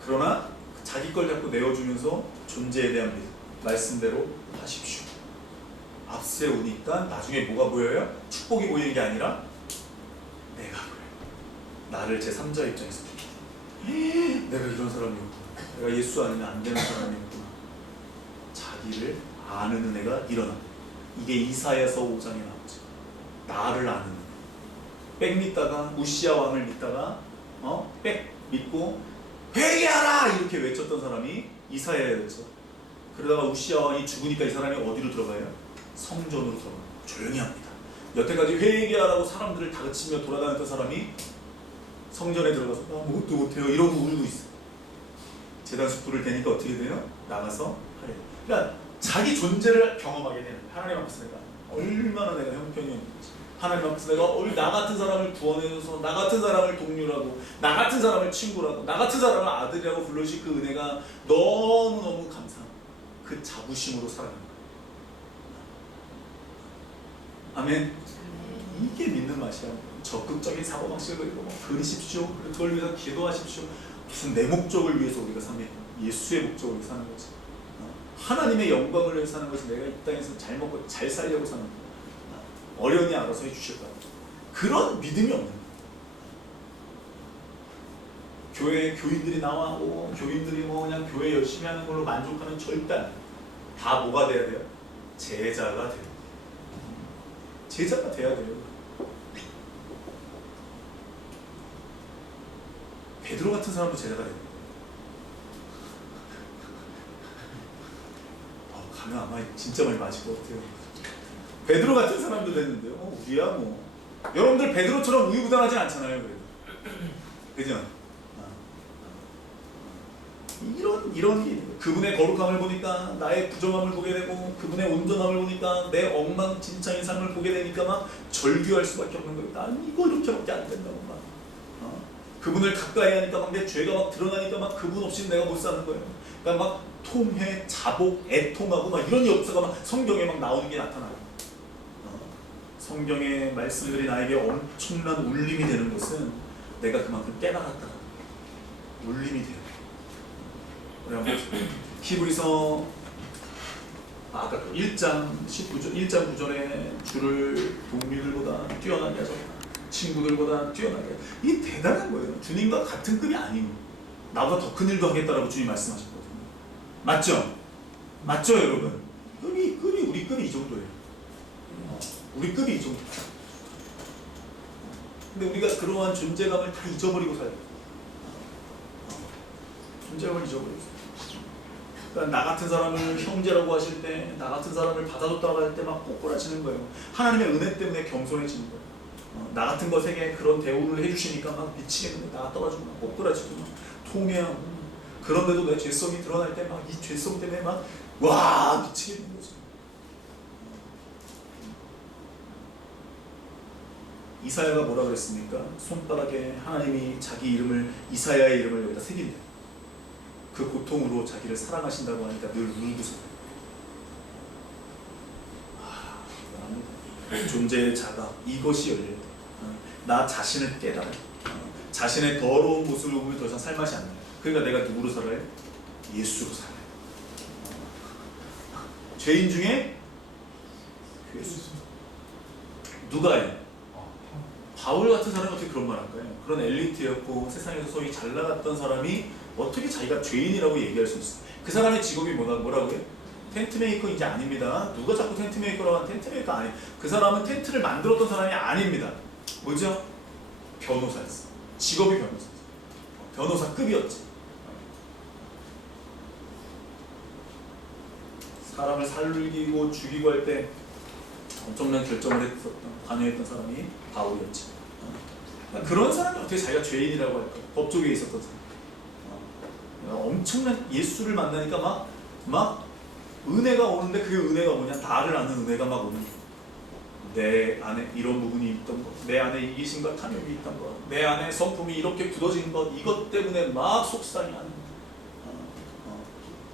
그러나 자기 걸 자꾸 내어주면서 존재에 대한 믿음. 말씀대로 하십시오. 앞세우니까 나중에 뭐가 보여요? 축복이 보이는 게 아니라 내가 보여요. 나를 제3자 입장에서 내가 이런 사람이었구나. 내가 예수 아니면 안 되는 사람이었구나. 자기를 아는 은혜가 일어납니다. 이게 이사야서 5장에 나오죠. 나를 아는 은혜. 빽 믿다가 우시야 왕을 믿다가 빽 믿고 회개하라 이렇게 외쳤던 사람이 이사야였죠. 그러다가 우시야 왕이 죽으니까 이 사람이 어디로 들어가요? 성전으로 들어가요. 조용히 합니다. 여태까지 회개하라고 사람들을 다그치며 돌아다녔던 사람이 성전에 들어가서 아무것도 못해요 이러고 울고 있어요. 제단 숯불을 대니까 어떻게 돼요? 나가서 하래요. 그러니까 자기 존재를 경험하게 되는 거예요. 하나님 앞에서 내가 얼마나 내가 형편이었는지, 하나님 앞에서 내가 나 같은 사람을 구원해줘서 나 같은 사람을 동료라고, 나 같은 사람을 친구라고, 나 같은 사람을 아들이라고 불러주신 그 은혜가 너무너무 감사한 그 자부심으로 살아가는 거예요. 아멘. 이게 믿는 맛이야. 적극적인 사고방식을 그리고 그리십시오. 그걸 위해서 기도하십시오. 무슨 내 목적을 위해서 우리가 삽니까? 예수의 목적을 위해서 사는 거지. 하나님의 영광을 위해서 사는 것이 내가 이 땅에서 잘 먹고 잘 살려고 사는 거야. 어련히 알아서 해주실 거야. 그런 믿음이 없는 거야. 교회 교인들이 나와고 교인들이 뭐 그냥 교회 열심히 하는 걸로 만족하는 절대 다 뭐가 돼야 돼요? 제자가 돼요. 제자가 돼야 돼요. 베드로 같은 사람도 제자가 돼요. 가면 아마 진짜 많이 맞을 것 같아요. 베드로 같은 사람도 됐는데요. 우리야 뭐. 여러분들 베드로처럼 우유부단하진 않잖아요. 그래도. 그죠? 이런 그분의 거룩함을 보니까 나의 부정함을 보게 되고 그분의 온전함을 보니까 내 엉망진창의 삶을 보게 되니까 막 절규할 수밖에 없는 거예요. 난 이거 이렇게밖에 안 된다고 막. 그분을 가까이 하니까 막 내 죄가 막 드러나니까 막 그분 없이는 내가 못 사는 거예요. 그러니까 막 통회, 자복, 애통하고 막 이런 역사가 막 성경에 막 나오는 게 나타나요. 성경의 말씀들이 나에게 엄청난 울림이 되는 것은 내가 그만큼 깨달았다는 울림이 돼요. 히브리서 아까 1장 19절 1장 9절에 주를 동료들보다 뛰어나게 하셨다. 친구들보다 뛰어나게. 이게 대단한 거예요. 주님과 같은 급이 아니에요. 나보다 더 큰 일도 하겠다라고 주님 말씀하셨거든요. 맞죠? 맞죠 여러분? 급이 우리 급이 이 정도예요. 우리 급이 이 정도. 근데 우리가 그러한 존재감을 다 잊어버리고 살아요. 존재감을 잊어버리고 살아요. 그러니까 나 같은 사람을 형제라고 하실 때, 나 같은 사람을 받아줬다고 할 때 막 꼬꾸라지는 거예요. 하나님의 은혜 때문에 겸손해지는 거예요. 나 같은 것에게 그런 대우를 해주시니까 막 미치겠는데 나가 떨어지고 막 꼬꾸라지고 막 통해하고 그런데도 내 죄성이 드러날 때 막 이 죄성 때문에 막 와 미치겠는 거지. 이사야가 뭐라 그랬습니까? 손바닥에 하나님이 자기 이름을 이사야의 이름을 여기다 새긴대. 그 고통으로 자기를 사랑하신다고 하니까 늘 울고서 존재의 자각 이것이 열려야 돼. 나 자신을 깨달아. 자신의 더러운 모습을 보면 더 이상 살맛이 안 나요. 그러니까 내가 누구로 살아요? 예수로 살아요. 죄인 중에 예수. 누가 해? 바울 같은 사람이 어떻게 그런 말 할까요? 그런 엘리트였고 세상에서 소위 잘 나갔던 사람이 어떻게 자기가 죄인이라고 얘기할 수 있어? 그 사람의 직업이 뭐라고요? 텐트메이커 이제 아닙니다. 누가 자꾸 텐트메이커라고 하면 텐트메이커 아니. 그 사람은 텐트를 만들었던 사람이 아닙니다. 뭐죠? 변호사였어. 직업이 변호사였어. 변호사급이었지. 사람을 살리고 죽이고 할 때 엄청난 결정을 했었던, 관여했던 사람이 바울이었지. 그런 사람이 어떻게 자기가 죄인이라고 할까? 법조계에 있었던 사람. 엄청난 예수를 만나니까 막 은혜가 오는데 그 은혜가 뭐냐? 나를 아는 은혜가 막 오는 거야. 내 안에 이런 부분이 있던 것, 내 안에 이기심과 탐욕이 있던 것, 내 안에 성품이 이렇게 굳어진 것, 이것 때문에 막 속상해하는 거야.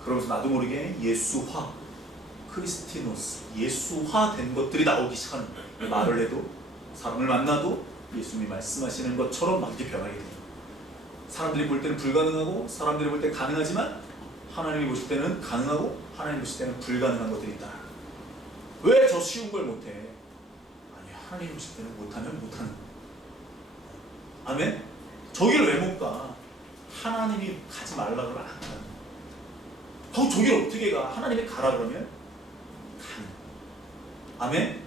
그러면서 나도 모르게 예수화, 크리스티노스, 예수화 된 것들이 나오기 시작하는 거야. 말을 해도, 사람을 만나도 예수님이 말씀하시는 것처럼 막 이렇게 변하게 돼요. 사람들이 볼 때는 불가능하고, 사람들이 볼 때 가능하지만 하나님이 보실 때는 가능하고, 하나님 보실 때는 불가능한 것들이 있다. 왜 저 쉬운 걸 못해? 아니, 하나님 보실 때는 못하면 못하는 거야. 아멘? 저기를 왜 못 가? 하나님이 가지 말라 그러면 안 가는 거야. 저기를 어떻게 가? 하나님이 가라 그러면 가는 거야. 아멘?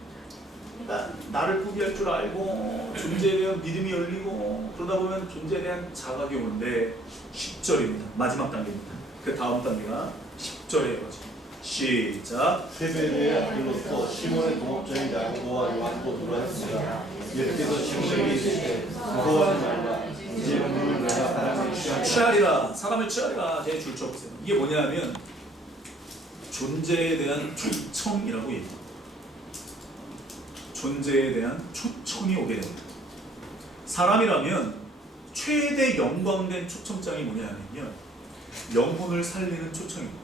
그러니까 나를 포기할 줄 알고 존재에 대한 믿음이 열리고 그러다 보면 존재에 대한 자각이 오는데 10절입니다. 마지막 단계입니다. 그 다음 단계가 10절에 이거죠. 시작. 세배의 아들로서 시몬의 동업자인 야고보와 요한도 들어왔습니다. 예수께서 시몬에게 이르시되 두려워하지 말라. 이제 오늘 내가 사람을 취하리라. 사람을 취하리라. 제 줄 쳐보세요. 이게 뭐냐면 존재에 대한 초청이라고 얘기해요. 존재에 대한 초청이 오게 됩니다. 사람이라면 최대 영광된 초청장이 뭐냐면요, 영혼을 살리는 초청입니다.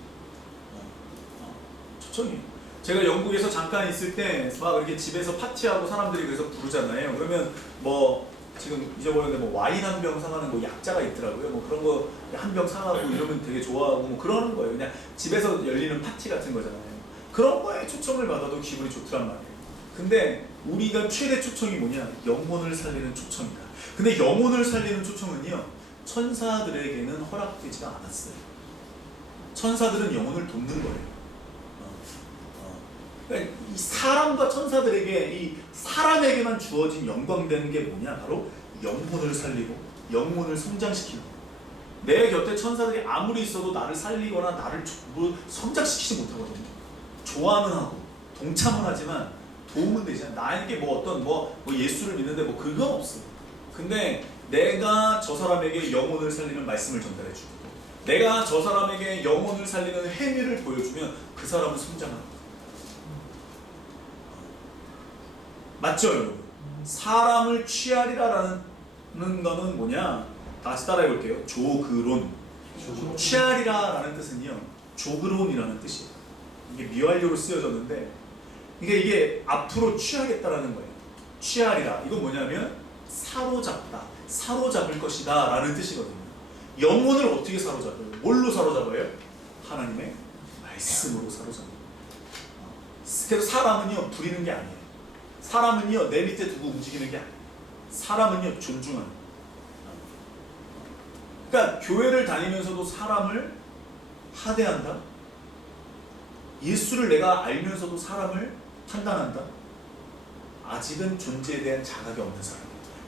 초청이에요. 제가 영국에서 잠깐 있을 때 막 이렇게 집에서 파티하고 사람들이 그래서 부르잖아요. 그러면 뭐 지금 잊어버렸는데 뭐 와인 한 병 사가는 뭐 약자가 있더라고요. 뭐 그런 거 한 병 사가고 이러면 되게 좋아하고 뭐 그러는 거예요. 그냥 집에서 열리는 파티 같은 거잖아요. 그런 거에 초청을 받아도 기분이 좋더란 말이에요. 근데 우리가 최대 초청이 뭐냐? 영혼을 살리는 초청이다. 근데 영혼을 살리는 초청은요, 천사들에게는 허락되지가 않았어요. 천사들은 영혼을 돕는 거예요. 그러니까 이 사람과 천사들에게, 이 사람에게만 주어진 영광되는 게 뭐냐? 바로 영혼을 살리고 영혼을 성장시키는 거예요. 내 곁에 천사들이 아무리 있어도 나를 살리거나 나를 성장시키지 못하거든요. 좋아는 하고 동참은 하지만 도움은 되지 않아. 나에게 뭐 어떤 뭐 예수를 믿는데 뭐 그건 없어. 근데 내가 저 사람에게 영혼을 살리는 말씀을 전달해 주고, 내가 저 사람에게 영혼을 살리는 행위를 보여주면 그 사람은 성장합니다. 맞죠, 여러분? 사람을 취하리라라는 거는 뭐냐? 다시 따라해 볼게요. 조그론. 취하리라라는 뜻은요, 조그론이라는 뜻이에요. 이게 미완료로 쓰여졌는데, 이게 앞으로 취하겠다라는 거예요. 취하리라. 이건 뭐냐면 사로잡다, 사로잡을 것이다 라는 뜻이거든요. 영혼을 어떻게 사로잡아요? 뭘로 사로잡아요? 하나님의 말씀으로 사로잡아요. 그래서 사람은요, 부리는 게 아니에요. 사람은요, 내 밑에 두고 움직이는 게 아니에요. 사람은요, 존중하는 거예요. 그러니까 교회를 다니면서도 사람을 하대한다? 예수를 내가 알면서도 사람을 판단한다? 아직은 존재에 대한 자각이 없는 사람.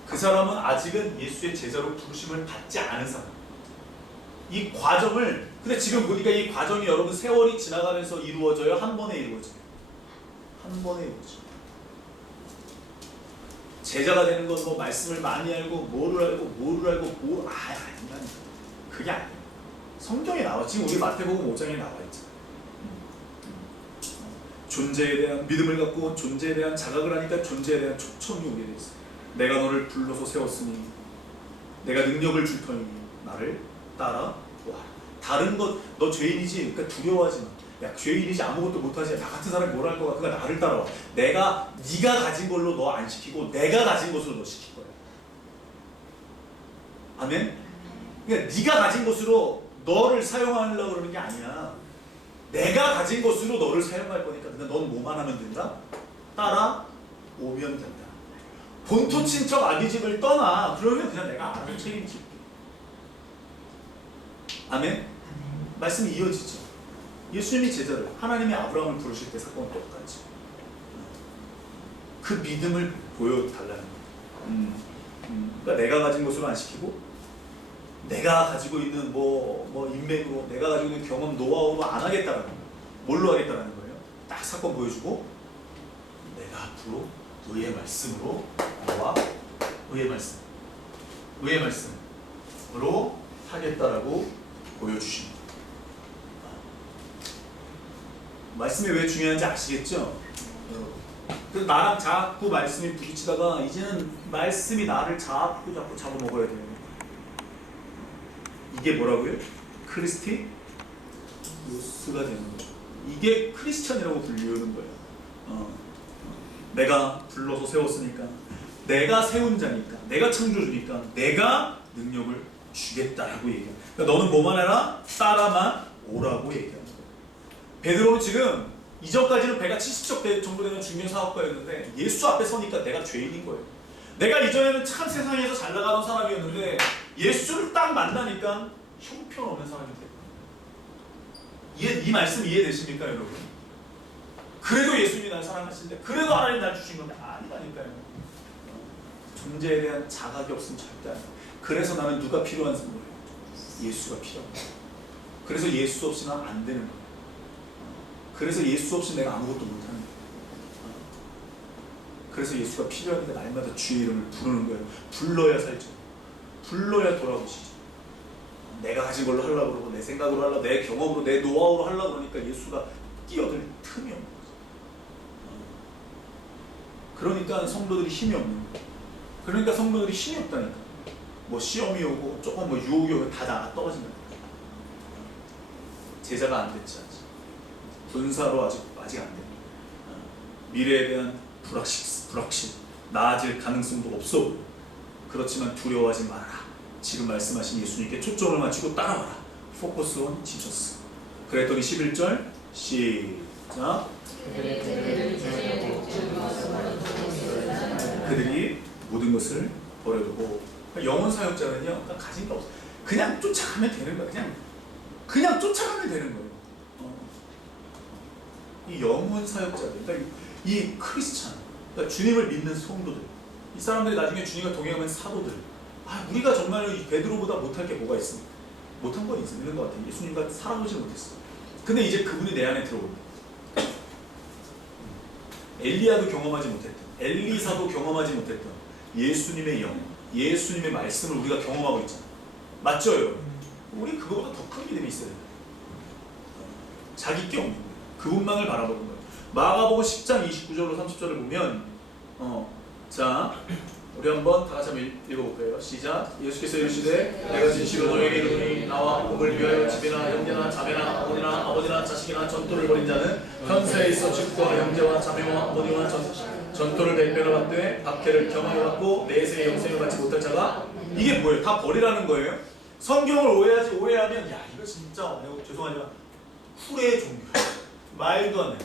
그 사람은 아직은 예수의 제자로 부르심을 받지 않은 사람. 이 과정을, 근데 지금 보니까 이 과정이 여러분 세월이 지나가면서 이루어져요? 한 번에 이루어져요? 한 번에 이루어져요. 제자가 되는 건 뭐 말씀을 많이 알고 뭐를 알고 아니야. 그게 아니에요. 성경에 나와. 지금 우리 마태복음 5장에 나와 있잖아. 존재에 대한 믿음을 갖고 존재에 대한 자각을 하니까 존재에 대한 초청이 오게 돼 있어. 내가 너를 불러서 세웠으니 내가 능력을 줄 터이니 나를 따라와. 다른 것, 너 죄인이지? 그러니까 두려워하지 마. 야, 죄인이지, 아무것도 못하지, 나 같은 사람이 뭘 할 거야? 그러니까 나를 따라와. 네가 가진 걸로 너 안 시키고 내가 가진 것으로 너 시킬 거야. 아멘? 그러니까 네가 가진 것으로 너를 사용하려고 그러는 게 아니야. 내가 가진 것으로 너를 사용할 거니까. 근데 넌 뭐만 하면 된다? 따라오면 된다. 본토 친척 아기 집을 떠나. 그러면 그냥 내가 알아서 책임질게. 아멘? 말씀이 이어지죠. 예수님이 제자를, 하나님이 아브라함을 부르실 때 사건은 똑같지. 그 믿음을 보여달라는 거예요. 그러니까 내가 가진 것으로 안 시키고, 내가 가지고 있는 뭐 인맥으로, 내가 가지고 있는 경험, 노하우로 안 하겠다라는 거예요. 뭘로 하겠다라는 거예요? 딱 사건 보여주고, 내가 앞으로 의의 말씀으로 나와 의의 말씀으로 하겠다라고 보여주십니다. 말씀이 왜 중요한지 아시겠죠? 그래서 나랑 자꾸 말씀이 부딪히다가 이제는 말씀이 나를 자꾸 잡아먹어야 돼요. 이게 뭐라고요? 크리스티누스가 되는 거예요. 이게 크리스천이라고 불리우는 거예요. 내가 불러서 세웠으니까, 내가 세운 자니까, 내가 창조주니까 내가 능력을 주겠다라고 얘기해요. 그러니까 너는 뭐만 해라? 따라만 오라고 얘기하는 거예요. 베드로는 지금 이전까지는 배가 70척 정도 되는 중견 사업가였는데 예수 앞에 서니까 내가 죄인인 거예요. 내가 이전에는 참 세상에서 잘 나가던 사람이었는데 예수를 딱 만나니까 형편없는 사람이 됐거든요. 이 말씀 이해되십니까, 여러분? 그래도 예수님이 날 사랑하시는데, 그래도 하나님 날 주신 건데 아니라니까요. 존재에 대한 자각이 없으면 절대 안 돼. 그래서 나는 누가 필요한 거예요? 예수가 필요한 거예요. 그래서 예수 없이는 안 되는 거예요. 그래서 예수 없이 내가 아무것도 못하는 거예요. 그래서 예수가 필요한데 날마다 주의 이름을 부르는 거예요. 불러야 살죠. 불러야 돌아오시죠. 내가 가진 걸로 하려고 그러고, 내 생각으로 하려고, 내 경험으로, 내 노하우로 하려고 그러니까 예수가 끼어들 틈이 없는 거죠. 그러니까 성도들이 힘이 없는 거예요. 그러니까 성도들이 힘이 없다니까. 뭐 시험이 오고 조금 뭐 유혹이 오고 다 나가 떨어진다. 제자가 안 됐지 아직. 군사로 아직 안 돼. 미래에 대한 불확실, 나아질 가능성도 없어. 그렇지만 두려워하지 말아라. 지금 말씀하신 예수님께 초점을 맞추고 따라와라. 포커스 온 지저스. 그랬더니 11절 시작. 그들이 모든 것을 버려두고. 영혼 사역자는요, 가진 게 없어. 그냥 쫓아가면 되는 거야. 그냥 쫓아가면 되는 거예요. 이 영혼 사역자들, 그러니까 이 크리스찬, 그러니까 주님을 믿는 성도들, 이 사람들이 나중에 주님과 동행하면 사도들. 우리가 정말 이 베드로보다 못할 게 뭐가 있습니까? 못한 건 있는 것 같아요. 예수님과 살아보지 못했어. 근데 이제 그분이 내 안에 들어온다. 엘리야도 경험하지 못했던, 엘리사도 경험하지 못했던 예수님의 영, 예수님의 말씀을 우리가 경험하고 있잖아. 맞죠, 여러분? 우리 그거보다 더 큰 믿음이 있어야 돼. 자기 게 없는 거예요. 그분만을 바라보는 거예요. 마가복음 10장 29절로 30절을 보면, 자, 우리 한번 다 같이 한번 읽어볼까요? 시작. 예수께서 이르시되 내가 진실로 너에게 이르노니 나와 복을 위하여 집이나 형제나 자매나 어머니나 아버지나 자식이나 전토를 벌인 자는 현세에 있어 집과 형제와 자매와 어머니와 전토를 100배나 받되 박해를 경하여 받고 내세의 영생을 받지 못할 자가, 이게 뭐예요? 다 버리라는 거예요. 성경을 오해하면 야 이거 진짜 죄송하지만 후레의 종교야. 말도 안 돼.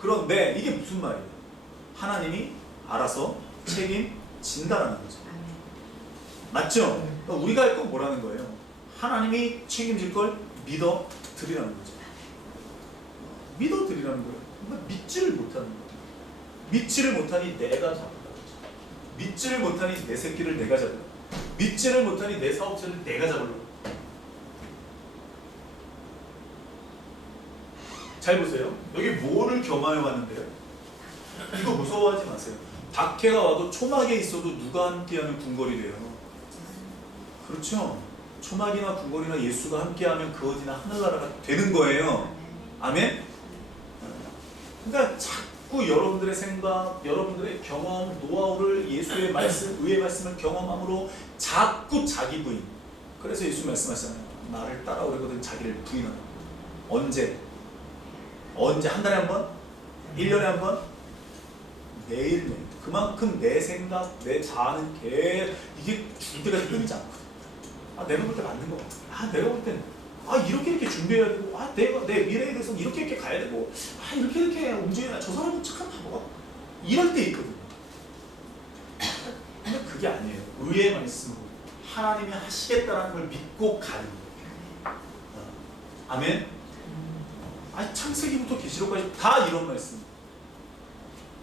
그런데 이게 무슨 말이에요? 하나님이 알아서 책임진다라는 거죠. 맞죠? 그러니까 우리가 할 건 뭐라는 거예요? 하나님이 책임질 걸 믿어드리라는 거죠. 믿어드리라는 거예요. 그러니까 믿지를 못하는 거예요. 믿지를 못하니 내가 잡는다. 믿지를 못하니 내 새끼를 내가 잡는다. 믿지를 못하니 내 사업체를 내가 잡으려고. 잘 보세요. 여기 뭐를 겸하여 왔는데요? 이거 무서워하지 마세요. 박해가 와도 초막에 있어도 누가 함께하면 궁궐이 돼요. 그렇죠? 초막이나 궁궐이나 예수가 함께하면 그 어디나 하늘나라가 되는 거예요. 아멘? 그러니까 자꾸 여러분들의 생각, 여러분들의 경험, 노하우를 예수의 말씀, 의의 말씀을 경험함으로 자꾸 자기 부인. 그래서 예수 말씀하시잖아요. 나를 따라오려거든 자기를 부인하라. 언제? 한 달에 한 번? 1년에 한 번? 매일매일. 그만큼 내 생각, 내 자아는 이게 줄 때가 끊이지 않거든. 내가 볼 때 맞는 거 같아. 내가 볼 땐 이렇게 준비해야 되고, 내가 내 미래에 대해서 이렇게 가야 되고, 이렇게 움직여야 저 사람은 착한 바보가. 이럴 때 있거든요. 근데 그게 아니에요. 의의 말씀으로 하나님이 하시겠다는 걸 믿고 가는 거예요. 아멘. 아니 창세기부터 계시록까지 다 이런 말씀.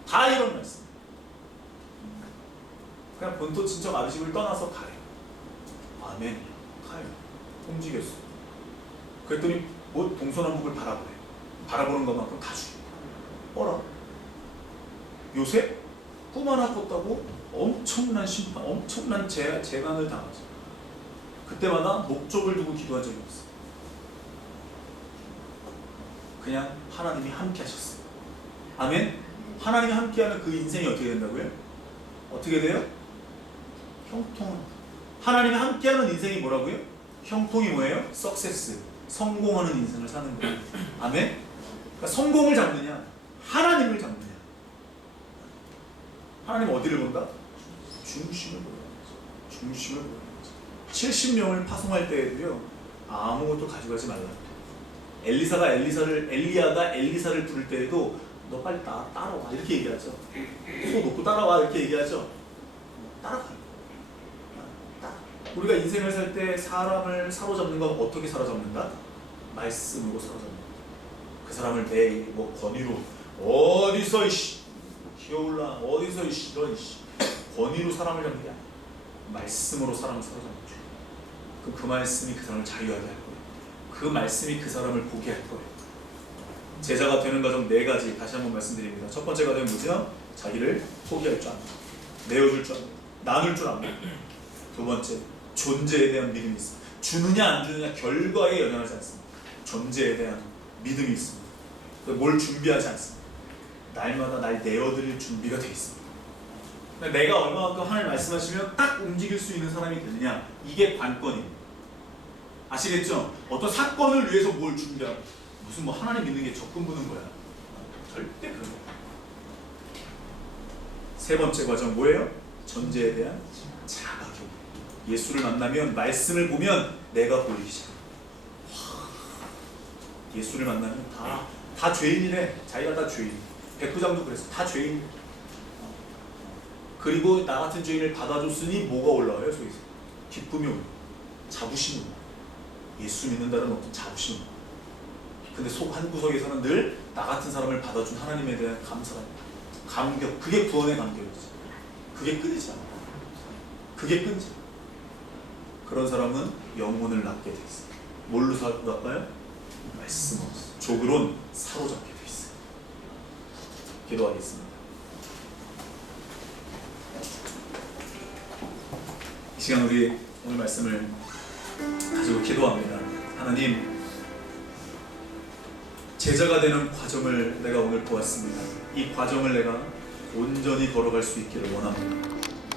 다 이런 말씀. 그냥 본토 친척 아비집을 떠나서 가요. 아멘. 가요. 움직였어. 그랬더니 뭐 동서남북을 바라보래. 바라보는 것만큼 다 죽여. 어라? 요새 꿈 하나 꿨다고 엄청난 심판, 엄청난 재난을 당하죠. 그때마다 목적을 두고 기도한 적이 없어. 그냥 하나님이 함께 하셨어요. 아멘? 하나님이 함께하는 그 인생이 어떻게 된다고요? 어떻게 돼요? 형통한. 하나님이 함께하는 인생이 뭐라고요? 형통이 뭐예요? 석세스. 성공하는 인생을 사는 거예요. 아멘? 그러니까 성공을 잡느냐? 하나님을 잡느냐? 하나님 어디를 본다? 중심을 보는 거죠. 중심을 보는 거죠. 70명을 파송할 때에도요, 아무것도 가져가지 말라. 엘리야가 엘리사를 부를 때에도 너 빨리 따라와 이렇게 얘기하죠. 소 놓고 따라와 이렇게 얘기하죠. 따라가요. 우리가 인생을 살 때 사람을 사로잡는 건 어떻게 사로잡는다? 말씀으로 사로잡는다. 그 사람을 내 뭐 권위로 어디서 이씨 기어올라 어디서 이씨 이런 이씨 권위로 사람을 잡는 게 아니야. 말씀으로 사람을 사로잡는 거죠. 그 말씀이 그 사람을 자유하게 할 거예요. 그 말씀이 그 사람을 보게 할 거예요. 제자가 되는 과정 4가지 다시 한번 말씀드립니다. 첫 번째 과정은 뭐죠? 자기를 포기할 줄 압니다. 내어줄 줄 압니다. 나눌 줄 압니다. 두 번째, 존재에 대한 믿음이 있습니다. 주느냐 안 주느냐 결과에 영향하지 않습니다. 존재에 대한 믿음이 있습니다. 뭘 준비하지 않습니다. 날마다 날 내어드릴 준비가 되어 있습니다. 내가 얼마만큼 하나님 말씀하시면 딱 움직일 수 있는 사람이 되느냐, 이게 관건입니다. 아시겠죠? 어떤 사건을 위해서 뭘 준비하고 무슨 뭐 하나님 믿는 게 적금 부는 거야. 절대 그런 거. 세 번째 과정 뭐예요? 존재에 대한 자각이. 예수를 만나면 말씀을 보면 내가 보이기 시작해요. 예수를 만나면 다 죄인이래. 자기가 다 죄인. 백부장도 그랬어. 다 죄인. 그리고 나 같은 죄인을 받아줬으니 뭐가 올라와요? 속에서 기쁨이 올라. 자부심이 올라. 예수 믿는다는 어떤 자부심. 근데 속 한구석에서는 늘 나 같은 사람을 받아준 하나님에 대한 감사가, 감격. 그게 구원의 감격이지. 그게 끊이지 않아. 그게 끊이지 않아. 그런 사람은 영혼을 낳게 돼 있어요. 뭘로 사로잡아요? 말씀으로. 족으론 사로잡게 돼 있어요. 기도하겠습니다. 이 시간 우리 오늘 말씀을 가지고 기도합니다. 하나님, 제자가 되는 과정을 내가 오늘 보았습니다. 이 과정을 내가 온전히 걸어갈 수 있기를 원합니다.